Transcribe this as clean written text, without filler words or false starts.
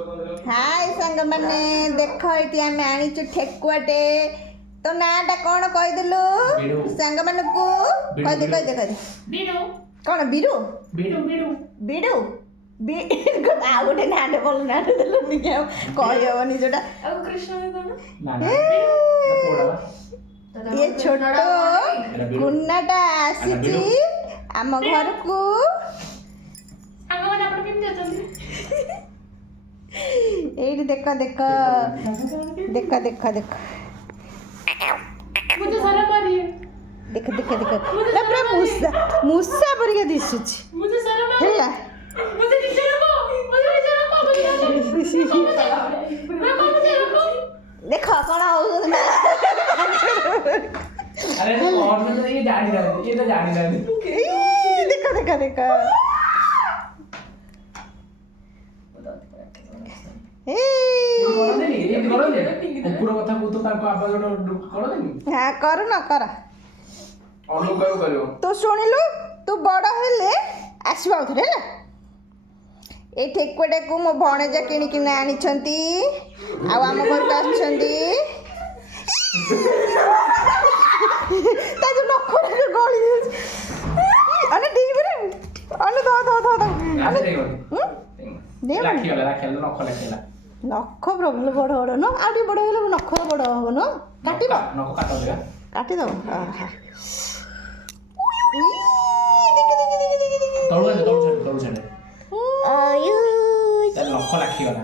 हाय सांग मैंने देख ये आम आनीचु ठेकुआटे तो नाटा कौन कहीदेलु सांग मान को कहीदे कहीदे कहीदे कौन बिरु बिडु आ गोटे नाटे भल नाटे देलु कही हेनी जोटा ये छोट कुन्नाटा आसी आम घर को एडी देख देख देख देख देख मुझे शर्म आ रही है। देख देख देख ना पूरा मूसा मूसा परिका दिसुची मुझे शर्म आ हैला मुझे नीचे रखो देखो कौन हो अरे और में तो ये जानी रहा ये तो जानी रहा देखो देखो देखो କୁକୁର କଥା କହୁ ତ ତାଙ୍କ ଆବାଜ କରଦେନି हाँ करू न कर ଅନୁକରଣ କରିବ तू शुणिलु तू बड़ हेले आसबा उथरे हैला ए ठेकुआटा को मो भणेजा किणिकी आनिछंती आ आम घर को आछंती ता जो नखरा जो गली अने डीबरे अने दो दो दो दो ଆରେ ଦେଖ दे ରାଖି ଗଲା ନଖ ଲାଗିଲା नख प्रॉब्लम बड़ बड़ न आउटी बड़ हेले नख बड़ हो न काटिबा ନଖ କାଟ ଦେगा काटी दो ତଳୁ ଛାଡେ आयु ନଖ ଲାଗି ଗଲା